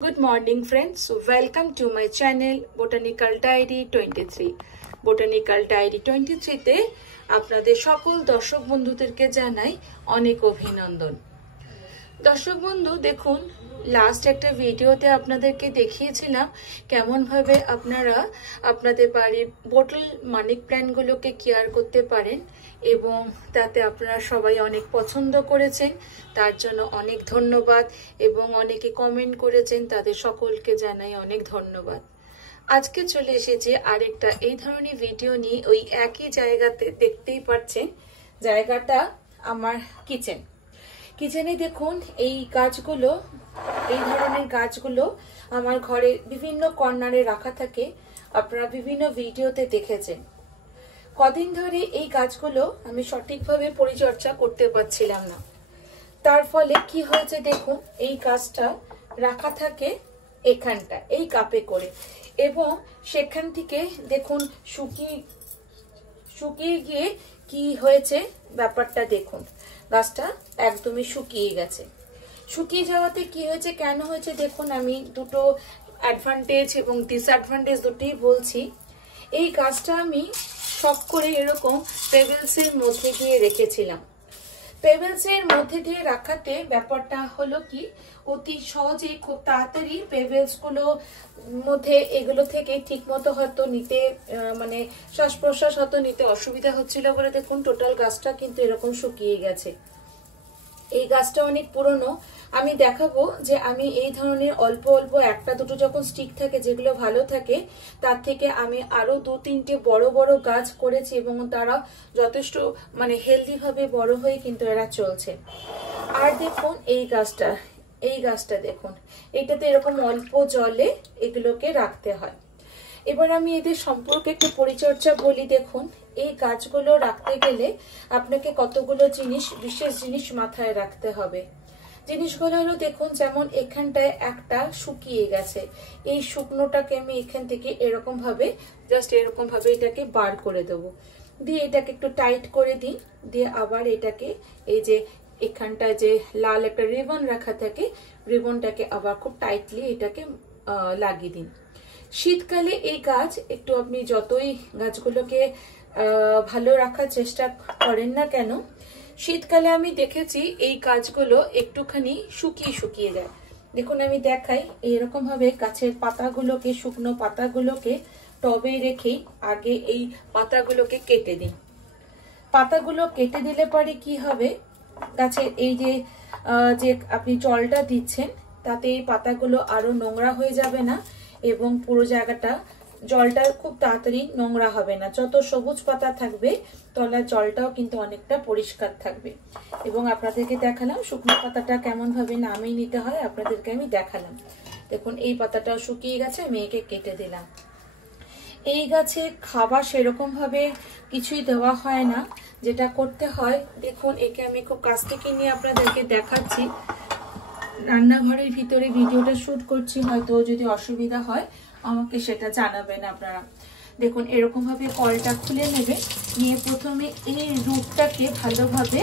Good morning friends, so welcome to my channel Botanical Diary 23. Botanical Diary 23 তে আপনাদের সকল দর্শক বন্ধুদেরকে জানাই অনেক অভিনন্দন। দর্শক বন্ধু দেখুন, লাস্ট একটা ভিডিওতে আপনাদেরকে দেখিয়েছিলাম কেমন ভাবে আপনারা আপনাদের বাড়ির বোটল মানি প্ল্যান্টগুলোকে কেয়ার করতে পারেন এবং তাতে আপনারা সবাই অনেক পছন্দ করেছেন, তার জন্য অনেক ধন্যবাদ এবং অনেকে কমেন্ট করেছেন, তাদের সকলকে জানাই অনেক ধন্যবাদ। আজকে চলে এসেছে আরেকটা এই ধরনের ভিডিও নিয়ে। ওই একই জায়গাতে দেখতেই পাচ্ছেন, জায়গাটা আমার কিচেনে দেখুন এই গাছগুলো, এই ধরনের গাছগুলো আমার ঘরে বিভিন্ন কর্নারে রাখা থাকে, আপনারা বিভিন্ন ভিডিওতে দেখেছেন। কদিন ধরে এই গাছগুলো আমি সঠিকভাবে পরিচর্যা করতে পারছিলাম না, তার ফলে কি হয়েছে দেখুন, এই গাছটা রাখা থাকে এখানটা এই কাপে করে এবং সেখান থেকে দেখুন শুকিয়ে গিয়ে কি হয়েছে ব্যাপারটা দেখুন, গাছটা একদমই শুকিয়ে গেছে। শুকিয়ে যাওয়াতে কি হয়েছে, কেন হয়েছে দেখুন, আমি দুটো অ্যাডভান্টেজ এবং ডিসঅ্যাডভান্টেজ দুটোই বলছি। এই গাছটা আমি শখ করে এরকম পেবেলসের মধ্যে দিয়ে রেখেছিলাম। পেবেলসের মধ্যে দিয়ে রাখাতে ব্যাপারটা হলো কি, অতি সহজেই খুব তাড়াতাড়ি পেবেলস গুলো মধ্যে এগুলো থেকে ঠিক মতো হয়তো নিতে মানে শ্বাস প্রশ্বাস হয়তো নিতে অসুবিধা হচ্ছিল বলে দেখুন টোটাল গাছটা কিন্তু এরকম শুকিয়ে গেছে। এই গাছটা অনেক পুরনো। আমি দেখাবো যে আমি এই ধরনের অল্প অল্প একটা দুটো যখন স্টিক থাকে যেগুলো ভালো থাকে, তার থেকে আমি আরো দু তিনটে বড় বড় গাছ করেছি এবং তারা যথেষ্ট মানে হেলদি ভাবে বড় হয়ে কিন্তু এরা চলছে। আর দেখুন এই গাছটা দেখুন, এটাতে এরকম অল্প জলে এগুলোকে রাখতে হয়। এবার আমি এদের সম্পর্কে একটু পরিচর্যা বলি। দেখুন এই গাছগুলো রাখতে গেলে আপনাকে কতগুলো বিশেষ জিনিস মাথায় রাখতে হবে। জিনিসগুলো হলো দেখুন, যেমন এখানটায় একটা শুকিয়ে গেছে, এই শুকনোটাকে আমি এখান থেকে এরকম ভাবে জাস্ট এরকম ভাবে এটাকে বার করে দেবো, দিয়ে এটাকে একটু টাইট করে দিই, দিয়ে আবার এটাকে এই যে এখানটায় যে লাল একটা রিবন রাখা থাকে, রিবনটাকে আবার খুব টাইটলি এটাকে লাগিয়ে দিন। শীতকালে এই গাছ একটু আপনি যতই গাছগুলোকে ভালো রাখার চেষ্টা করেন না কেন, শীতকালে আমি দেখেছি এই গাছগুলো একটুখানি শুকিয়ে যায়। দেখুন আমি দেখাই, এরকম ভাবে গাছের পাতাগুলোকে, শুকনো পাতাগুলোকে টবে রেখেই আগে এই পাতাগুলোকে কেটে দিন। পাতাগুলো কেটে দিলে পরে কি হবে, গাছের এই যে আপনি জলটা দিচ্ছেন তাতে এই পাতাগুলো আরো নোংরা হয়ে যাবে না এবং পুরো জায়গাটা জলটা খুব তাড়াতাড়ি নোংরা হবে না। যত সবুজ পাতা থাকবে তলার জলটাও কিন্তু অনেকটা পরিষ্কার থাকবে। এবং আপনাদেরকে দেখালাম শুকনো পাতাটা কেমন ভাবে নামিয়ে নিতে হয়, আপনাদেরকে আমি দেখালাম। দেখুন এই পাতাটাও শুকিয়ে গেছে, আমি একে কেটে দিলাম। এই গাছে খাবার সেরকম ভাবে কিছুই দেওয়া হয় না, যেটা করতে হয় দেখুন, একে আমি খুব কাছ থেকে নিয়ে আপনাদেরকে দেখাচ্ছি। রান্নাঘরের ভিতরে ভিডিওটা শুট করছি, হয়তো যদি অসুবিধা হয় আমাকে সেটা জানাবেন আপনারা। দেখুন এরকম ভাবে কলটা খুলে নেবে, নিয়ে প্রথমে এই রুটটাকে ভালোভাবে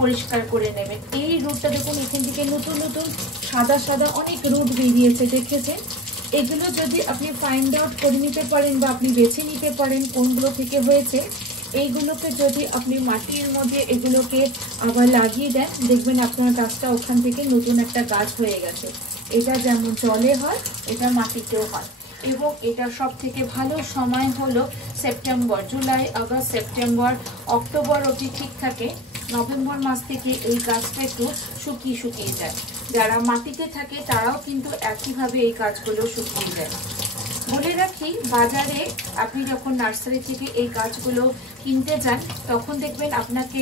পরিষ্কার করে নেবেন। এই রুটটা দেখুন এখান থেকে নতুন নতুন সাদা সাদা অনেক রুট বেরিয়েছে, দেখেছেন? এগুলো যদি আপনি ফাইন্ড আউট করে নিতে পারেন বা আপনি বেছে নিতে পারেন কোনগুলো থেকে হয়েছে, এইগুলোকে যদি আপনি মাটির মধ্যে এগুলোকে আবার লাগিয়ে দেন, দেখবেন আপনার গাছটা ওখান থেকে নতুন একটা গাছ হয়ে গেছে। এটা যেমন জলে হয়, এটা মাটিতেও হয়। এবং এটা সব থেকে ভালো সময় হলো September, July, August, September, October অবধি ঠিক থাকে। নভেম্বর মাস থেকে এই গাছটা একটু শুকিয়ে যায়। যারা মাটিতে থাকে তারাও কিন্তু একইভাবে এই গাছগুলো শুকিয়ে যায়। বলে রাখি, বাজারে আপনি যখন নার্সারি থেকে এই গাছগুলো কিনতে যান তখন দেখবেন আপনাকে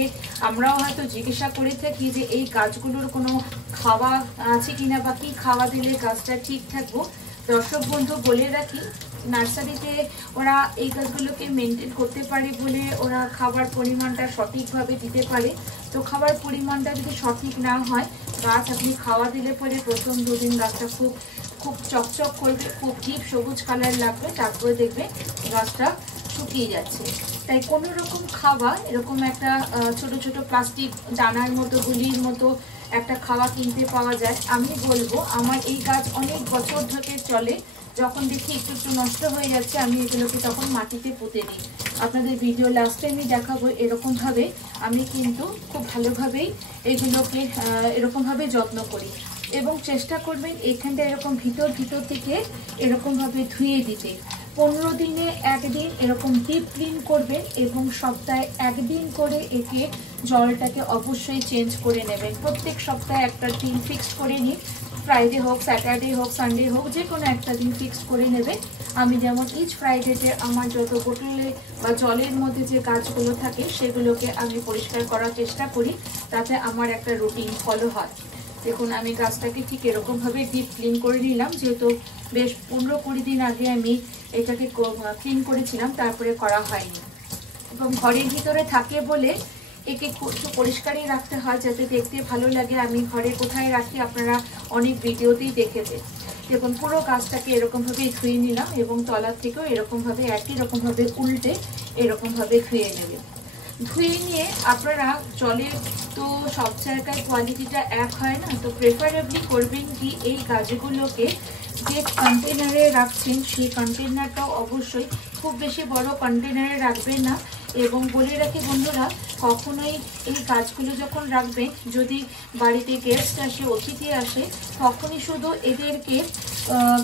আমরাও হয়তো জিজ্ঞাসা করে থাকি যে এই গাছগুলোর কোনো খাওয়া আছে কিনা বা কি খাওয়া দিলে গাছটা ঠিক থাকবো। দর্শক বন্ধু বলে রাখি, নার্সারিতে ওরা এই গাছগুলোকে মেনটেন করতে পারে বলে ওরা খাবার পরিমাণটা সঠিকভাবে দিতে পারে। তো খাবার পরিমাণটা যদি সঠিক না হয়, গাছ আপনি খাওয়া দিলে পরে প্রথম দুদিন গাছটা খুব চকচক করবে, খুব ডিপ সবুজ কালার লাগবে, তারপরে দেখবে গাছটা শুকিয়ে যাচ্ছে। তাই কোনো রকম খাবার এরকম একটা ছোট ছোট প্লাস্টিক দানার মতো, গুলির মতো একটা খাওয়া কিনতে পাওয়া যায়। আমি বলবো আমার এই গাছ অনেক বছর ধরে চলে। যখন দেখি একটু একটু নষ্ট হয়ে যাচ্ছে আমি এগুলোকে তখন মাটিতে পুঁতে দিই। আপনাদের ভিডিও লাস্টে আমি দেখাবো এরকমভাবে আমি কিন্তু খুব ভালোভাবেই এগুলোকে এরকমভাবে যত্ন করি। এবং চেষ্টা করবেন এখানটা এরকম ভিতর থেকে এরকমভাবে ধুয়ে দিতে। 15 দিনে একদিন এরকম ডিপ ক্লিন করবেন এবং সপ্তাহে একদিন করে একে জলটাকে অবশ্যই চেঞ্জ করে নেবেন। প্রত্যেক সপ্তাহে একটা দিন ফিক্সড করে নিন, ফ্রাইডে হোক, স্যাটারডে হোক, সানডে হোক, যে কোনো একটা দিন ফিক্সড করে নেবেন। আমি যেমন ইচ ফ্রাইডেতে আমার যত বোতলে বা জলের মধ্যে যে গাছগুলো থাকে সেগুলোকে আমি পরিষ্কার করার চেষ্টা করি, তাতে আমার একটা রুটিন ফলো হয়। দেখুন আমি গাছটাকে ঠিক এরকমভাবে ডিপ ক্লিন করে নিলাম, যেহেতু বেশ 15-20 দিন আগে আমি এটাকে ক্লিন করেছিলাম, তারপরে করা হয়নি। এবং ঘরের ভিতরে থাকে বলে একে একটু পরিষ্কারই রাখতে হয় যাতে দেখতে ভালো লাগে। আমি ঘরে কোথায় রাখি আপনারা অনেক ভিডিওতেই দেখেছেন। দেখুন পুরো গাছটাকে এরকমভাবে ধুয়ে নিলাম এবং তলার থেকেও এরকমভাবে একই রকমভাবে উল্টে এরকমভাবে ধুয়ে নেবেন। ধুয়ে নিয়ে আপনারা জলের তো সব জায়গায় কোয়ালিটিটা এক হয় না, তো প্রেফারেবলি করবেন কি এই গাছগুলোকে যে কন্টেনারে রাখছেন সেই কন্টেনারটাও অবশ্যই খুব বেশি বড় কন্টেনারে রাখবেন না। এবং বলে রাখি বন্ধুরা, কখনোই এই গাছগুলো যখন রাখবেন, যদি বাড়িতে গেস্ট আসে, অতিথি আসে, তখনই শুধু এদেরকে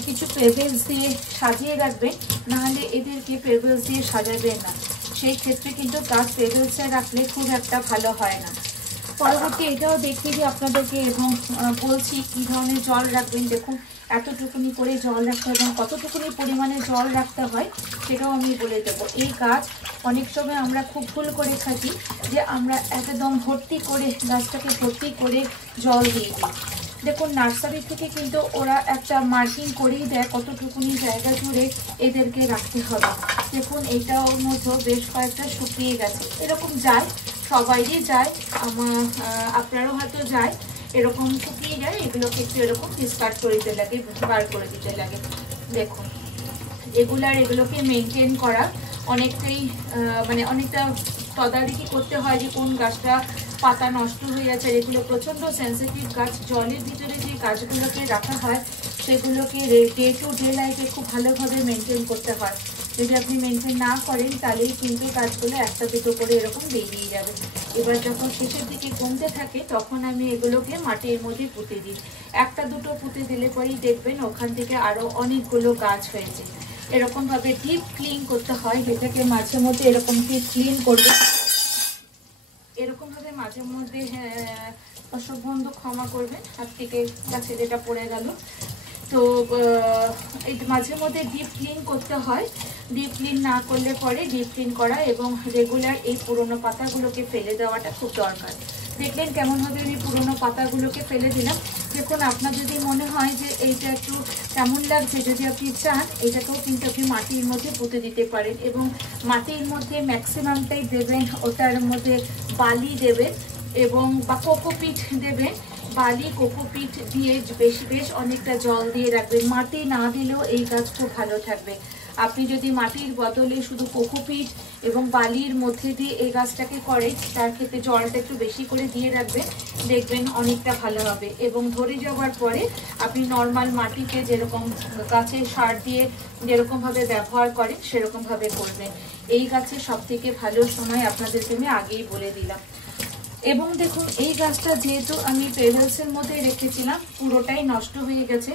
কিছু পেবেলস দিয়ে সাজিয়ে রাখবেন, নাহলে এদেরকে পেবেলস দিয়ে সাজাবেন না। সেই ক্ষেত্রে কিন্তু গাছ পেবেলসে রাখলে খুব একটা ভালো হয় না। পরবর্তী এটাও দেখিয়ে দিই আপনাদেরকে এবং বলছি কী ধরনের জল রাখবেন। দেখুন এতটুকুনি করে জল রাখতে হবে এবং কতটুকুনি পরিমাণে জল রাখতে হয় সেটাও আমি বলে দেবো। এই গাছ অনেক সময় আমরা খুব ভুল করে থাকি যে আমরা একদম ভর্তি করে গাছটাকে ভর্তি করে জল দিয়ে দিই। দেখুন নার্সারি থেকে কিন্তু ওরা একটা মার্কিং করেই দেয় কতটুকুনি জায়গা জুড়ে এদেরকে রাখতে হবে। দেখুন এইটার মধ্যেও বেশ কয়েকটা শুকিয়ে গেছে, এরকম যায়, সবাইই যায়, আপনারও হয়তো যায়, এরকম শুকিয়ে যায়। এগুলোকে একটু এরকম ডিসকার্ড করে দিতে লাগে, বার করে দিতে লাগে। দেখুন এগুলোকে মেনটেন করা অনেকটাই মানে অনেকটা তদারকি করতে হয় যে কোন গাছটা পাতা নষ্ট হয়ে যাচ্ছে। এগুলো প্রচণ্ড সেন্সিটিভ গাছ। জলের ভিতরে যে গাছগুলোকে রাখা হয় সেগুলোকে ডে টু ডে লাইফে খুব ভালোভাবে মেনটেন করতে হয়। যদি আপনি মেনটেন না করেন তাহলেই কিন্তু গাছগুলো একটা দুটো করে এরকম বেরিয়ে যাবে। এবার যখন শেষের দিকে কমতে থাকে তখন আমি এগুলোকে মাটির মধ্যে পুঁতে দিই। একটা দুটো পুঁতে দিলে পরেই দেখবেন ওখান থেকে আরও অনেকগুলো গাছ হয়েছে। এরকমভাবে ডিপ ক্লিন করতে হয়, যেটাকে মাঝে মধ্যে এরকম ডিপ ক্লিন করবে। এরকমভাবে মাঝে মধ্যে অশোক বন্ধু ক্ষমা করবেন, হাত থেকে গাছে যেটা পড়ে গেল। তো এই মাঝে মধ্যে ডিপ ক্লিন করতে হয়। ডিপ ক্লিন না করলে পরে ডিপ ক্লিন করা এবং রেগুলার এই পুরোনো পাতাগুলোকে ফেলে দেওয়াটা খুব দরকার। দেখলেন কেমনভাবে আমি পুরোনো পাতাগুলোকে ফেলে দিলাম। দেখুন আপনার যদি মনে হয় যে এইটা একটু কেমন লাগছে, যদি আপনি চান এটাকেও কিন্তু আপনি মাটির মধ্যে পুঁতে দিতে পারেন এবং মাটির মধ্যে ম্যাক্সিমামটাই দেবেন, ওটার মধ্যে বালি দেবেন এবং বা কোকোপিট দেবেন। বালি কোকোপিট দিয়ে বেশ অনেকটা জল দিয়ে রাখবেন। মাটি না দিলেও এই গাছ খুব ভালো থাকবে। আপনি যদি মাটির বদলে শুধু কোকোপিট এবং বালির মধ্যে দিয়ে এই গাছটাকে করেন, তার ক্ষেত্রে জলটা একটু বেশি করে দিয়ে রাখবেন, দেখবেন অনেকটা ভালো হবে। এবং ধরে যাওয়ার পরে আপনি নর্মাল মাটিতে যেরকম গাছের সার দিয়ে যেরকমভাবে ব্যবহার করেন সেরকমভাবে করবেন। এই গাছের সবথেকে ভালো সময় আপনাদেরকে আমি আগেই বলে দিলাম। এবং দেখুন এই গাছটা যেহেতু আমি পেবেলসের মধ্যে রেখেছিলাম, পুরোটাই নষ্ট হয়ে গেছে,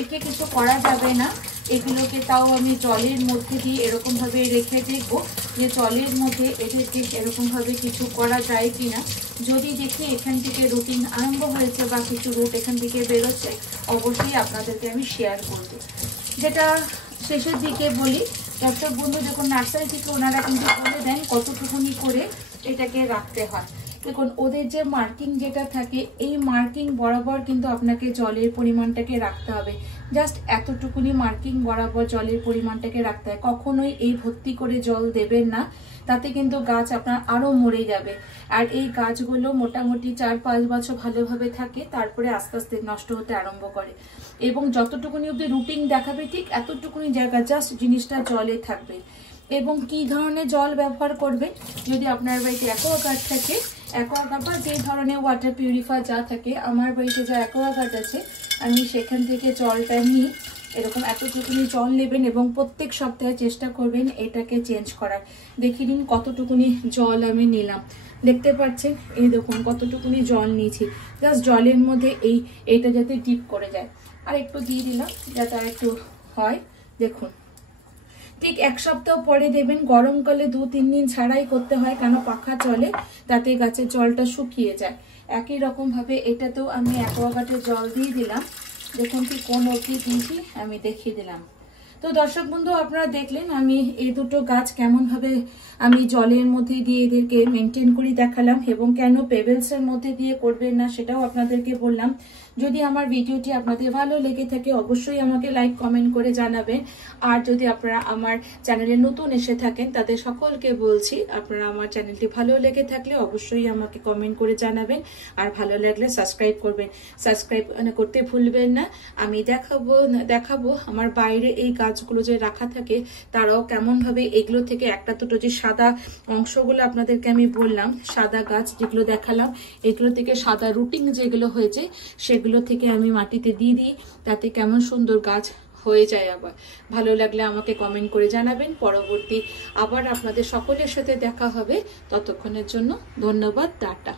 একে কিছু করা যাবে না। এগুলোকে তাও আমি জলের মধ্যে দিয়ে এরকমভাবে রেখে দেখব যে জলের মধ্যে এদেরকে এরকমভাবে কিছু করা যায় কি না। যদি দেখি এখান থেকে রুটিন আরম্ভ হয়েছে বা কিছু রুট এখান থেকে বেরোচ্ছে, অবশ্যই আপনাদেরকে আমি শেয়ার করব। যেটা শেষের দিকে বলি, দর্শক বন্ধু যখন নার্সারি থেকে ওনারা কিন্তু বলে দেন কতটুকুনি করে এটাকে রাখতে হয়। দেখুন ওদের যে মার্কিং যেটা থাকে, এই মার্কিং বরাবর কিন্তু আপনাকে জলের পরিমাণটাকে রাখতে হবে। জাস্ট এতটুকুনি মার্কিং বরাবর জলের পরিমাণটাকে রাখতে হয়। কখনোই এই ভর্তি করে জল দেবেন না, তাতে কিন্তু গাছ আপনার আরও মরে যাবে। আর এই গাছগুলো মোটামুটি 4-5 বছর ভালোভাবে থাকে, তারপরে আস্তে আস্তে নষ্ট হতে আরম্ভ করে। এবং যতটুকুনি অব্দি রুটিন দেখাবে ঠিক এতটুকুনি জায়গা জাস্ট জিনিসটা জলে থাকবে। এবং কি ধরনের জল ব্যবহার করবেন। যদি আপনার বাড়িতে অ্যাকোয়াগার্ড থাকে, অ্যাকোয়াগার্ড বা যে ধরনের ওয়াটার পিউরিফায়ার যা থাকে, আমার বাড়িতে যা অ্যাকোয়াগার্ড আছে আমি সেখান থেকে জলটা নিই। এরকম এতটুকুনি জল নেবেন এবং প্রত্যেক সপ্তাহে চেষ্টা করবেন এটাকে চেঞ্জ করার। দেখে নিন কতটুকুনি জল আমি নিলাম, দেখতে পাচ্ছেন এই দেখুন কতটুকুনি জল নিয়েছি। জাস্ট জলের মধ্যে এইটা যাতে ডিপ করে যায়। আর একটু দিয়ে দিলাম যাতে আর একটু হয়। দেখুন ঠিক 1 সপ্তাহ পরে দেবেন। গরমকালে 2-3 দিন ছাড়াই করতে হয়, কেন পাখা চলে, তাতে গাছের জলটা শুকিয়ে যায়। একই রকম ভাবে এটাতেও আমি অ্যাকোয়াগার্ডের জল দিয়ে দিলাম। দেখুন ঠিক কোন অবধি দিয়েছি আমি দেখিয়ে দিলাম। তো দর্শক বন্ধু, আপনারা দেখলেন আমি এই দুটো গাছ কেমন ভাবে আমি জলের মধ্যে দিয়ে এদেরকে মেনটেন করি দেখালাম, এবং কেন পেবেলস এর মধ্যে দিয়ে করবেন না সেটাও আপনাদেরকে বললাম। যদি আমার ভিডিওটি আপনাদের ভালো লেগে থাকে অবশ্যই আমাকে লাইক কমেন্ট করে জানাবেন। আর যদি আপনারা আমার চ্যানেলে নতুন এসে থাকেন তাদের সকলকে বলছি, আপনারা আমার চ্যানেলটি ভালো লেগে থাকলে অবশ্যই আমাকে কমেন্ট করে জানাবেন। আর ভালো লাগলে সাবস্ক্রাইব করবেন, সাবস্ক্রাইব করতে ভুলবেন না। আমি দেখাবো আমার বাইরে এই গাছগুলো যে রাখা থাকে তারাও কেমন ভাবে এগুলো থেকে একটা দুটো যে সাদা অংশগুলো আপনাদেরকে আমি বললাম, সাদা গাছ যেগুলো দেখালাম, এগুলো থেকে সাদা রুটিং যেগুলো হয়েছে সেগুলো থেকে আমি মাটিতে দিয়ে দিই, তাতে কেমন সুন্দর গাছ হয়ে যায়। আবার ভালো লাগলে আমাকে কমেন্ট করে জানাবেন। পরবর্তী আবার আপনাদের সকলের সাথে দেখা হবে, ততক্ষণের জন্য ধন্যবাদ, টাটা।